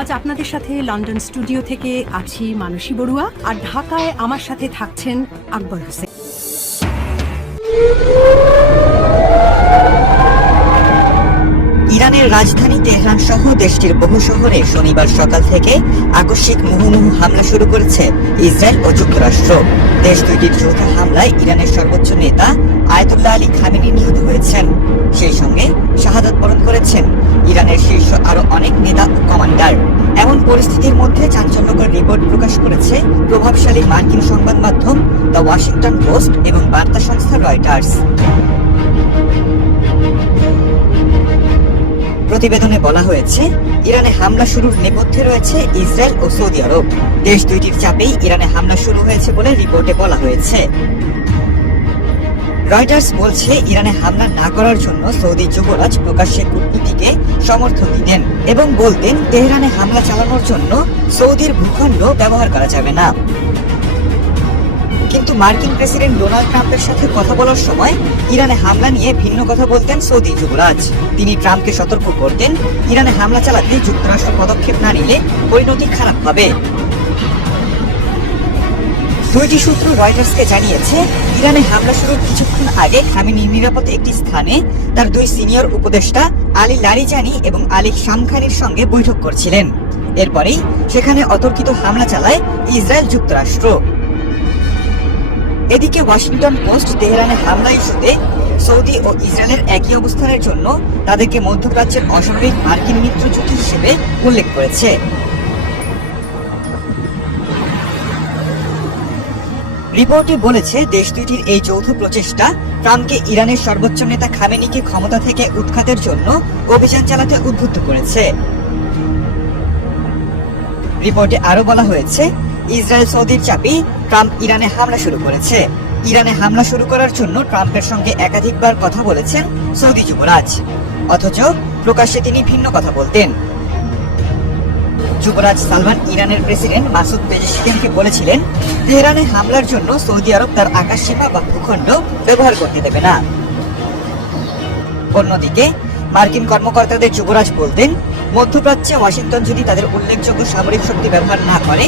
আজ আপনাদের সাথে লন্ডন স্টুডিও থেকে আছি মানসী বড়ুয়া, আর ঢাকায় আমার সাথে থাকছেন আকবর হোসেন। ইরানের রাজধানী তেহরান সহ দেশটির বহু শহরে শনিবার সকাল থেকে আকস্মিক মুহুর্মুহু হামলা শুরু করেছে ইসরায়েল ও যুক্তরাষ্ট্র। দেশ দুইটির যৌথ হামলায় ইরানের সর্বোচ্চ নেতা আয়াতুল্লাহ আলী খামেনি নিহত হয়েছেন। সেই সঙ্গে শাহাদাত বরণ করেছেন ইরানের শীর্ষ আরো অনেক নেতা ও কমান্ডার। এমন পরিস্থিতির মধ্যে চাঞ্চল্যকর রিপোর্ট প্রকাশ করেছে প্রভাবশালী মার্কিন সংবাদ মাধ্যম দ্য ওয়াশিংটন পোস্ট এবং বার্তা সংস্থা রয়টার্স। প্রতিবেদনে বলা হয়েছে, ইরানে হামলা শুরুর নেপথ্যে রয়েছে ইসরায়েল ও সৌদি আরব। দেশ দুইটির চাপেই ইরানে হামলা শুরু হয়েছে বলে রিপোর্টে বলা হয়েছে। রয়টার্স বলছে, ইরানে হামলা না করার জন্য সৌদি যুবরাজ প্রকাশ্যে কূটনীতিকে সমর্থন দিতেন এবং বলতেন তেহরানে হামলা চালানোর জন্য সৌদির ভূখণ্ড ব্যবহার করা যাবে না। কিন্তু মার্কিন প্রেসিডেন্ট ডোনাল্ড ট্রাম্পের সাথে কথা বলার সময় ইরানে হামলা নিয়ে ভিন্ন কথা বলতেন সৌদি যুবরাজ। তিনি ট্রাম্পকে সতর্ক করতেন, ইরানে হামলা চালাতে যুক্তরাষ্ট্র পদক্ষেপ না নিলে পরিণতি খারাপ হবে। দুইটি সূত্র রয়টার্সকে জানিয়েছে, ইরানে হামলা শুরুর কিছুক্ষণ আগে খামেনির নিরাপদ একটি স্থানে তার দুই সিনিয়র উপদেষ্টা আলী লারিজানি এবং আলী শামখানির সঙ্গে বৈঠক করছিলেন। এরপরেই সেখানে অতর্কিত হামলা চালায় ইসরায়েল যুক্তরাষ্ট্র। এদিকে ওয়াশিংটন পোস্ট তেহরানে হামলা ইস্যুতে সৌদি ও ইসরায়েলের একই অবস্থানের জন্য তাদেরকে মধ্যপ্রাচ্যের অস্বাভাবিক মার্কিন মিত্র জোট হিসেবে উল্লেখ করেছে। রিপোর্টে বলেছে, দেশ দুইটির এই যৌথ প্রচেষ্টা ট্রাম্পকে ইরানের সর্বোচ্চ নেতা খামেনিকে ক্ষমতা থেকে উৎখাতের জন্য অভিযান চালাতে উদ্বুদ্ধ করেছে। রিপোর্টে আরো বলা হয়েছে, ইসরায়েল সৌদির চাপেই ট্রাম্প ইরানে হামলা শুরু করেছে। ইরানে হামলা শুরু করার জন্য ট্রাম্পের সঙ্গে একাধিকবার কথা বলেছেন সৌদি যুবরাজ, অথচ প্রকাশ্যে তিনি ভিন্ন কথা বলতেন। যুবরাজ সালমান ইরানের প্রেসিডেন্ট মাসুদ পেজেশকিয়ানকে বলেছিলেন, তেহরানে হামলার জন্য সৌদি আরব তার আকাশসীমা বা ভূখণ্ড ব্যবহার করতে দেবে না। অন্যদিকে মার্কিন কর্মকর্তাদের যুবরাজ বলতেন, মধ্যপ্রাচ্যে ওয়াশিংটন যদি তাদের উল্লেখযোগ্য সামরিক শক্তি ব্যবহার না করে